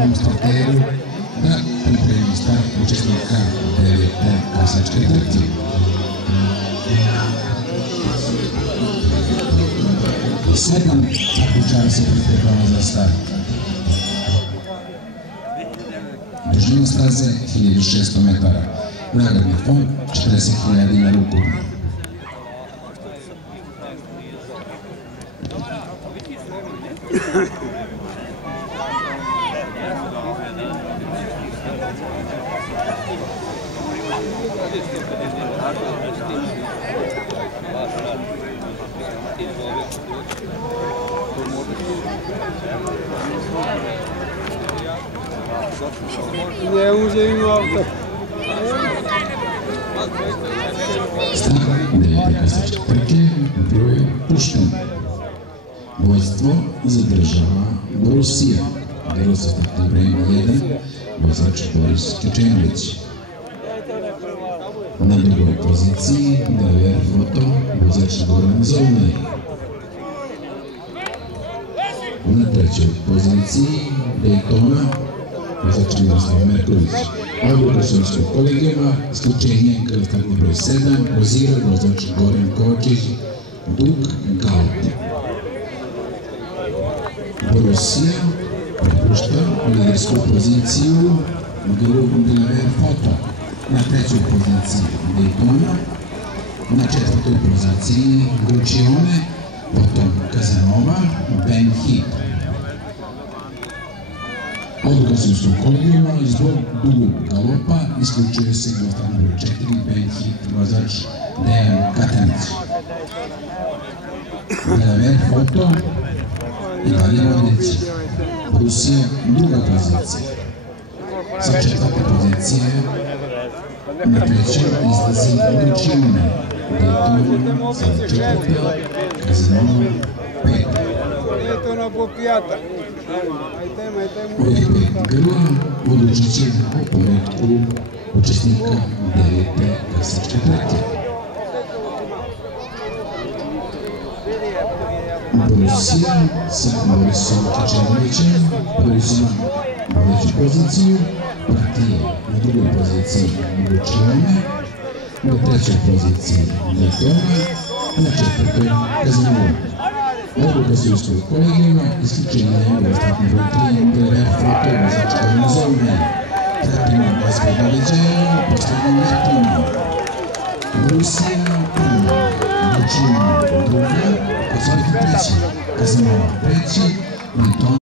glavnom strateru da pripremi start učesnika 9. kasačke trke. Sedam takmičara se pripremava za start. Dužina staze 1600 metara. Nagradni fond 40.000 dinara ukupno. Nie uzimim auto. Start 9. kasačke trke broj Pušten. Vodstvo zadržava Borussia. Velocitetno broj 1, vozač Boris Čečenović. Na drugoj poziciji Daver Foto, vozač Goran Zolnaj. Na trećoj poziciji Daytona, vozač Miroslav Merković. Odluka sudskog kolegijuma, isključenje startni broj 7, vozira vozač Goran Kovačić, Dug Galop. Borussia prepušta lidersku poziciju Daver Foto. Na trećoj poziciji Daytona, na četvrtoj poziciji Gručione, potom Kazanova, Ben Hip. Odluka sudskog kolegijuma zbog dugog galopa isključuje se startni broj 4, Ben Hip, vozač Dejan Katanić. Daver Foto i dalje vodeći. Borussia druga pozicija. Sa četvrte pozicije na trećoj izlazi Gručione, Daytona sa četvrte, Kazanova peta. Ovih 5 grla odlučit će o poretku učesnika 9. kasačke trke. Borussia sa Borisom Čečenovićem preuzima vodeću poziciju, prati na drugoj poziciji Gručione, na trećoj poziciji Daytona, a na četvrtoj Kazanova. Odluka sudskog kolegijuma isključenje je startni broj 3, Daver Foto, vozač Goran Zolnaj. Pratimo razvoj događaja u poslednjim metrima. Borussia prva, Gručione druga, Kazanova treći, Kazanova treći, Daytona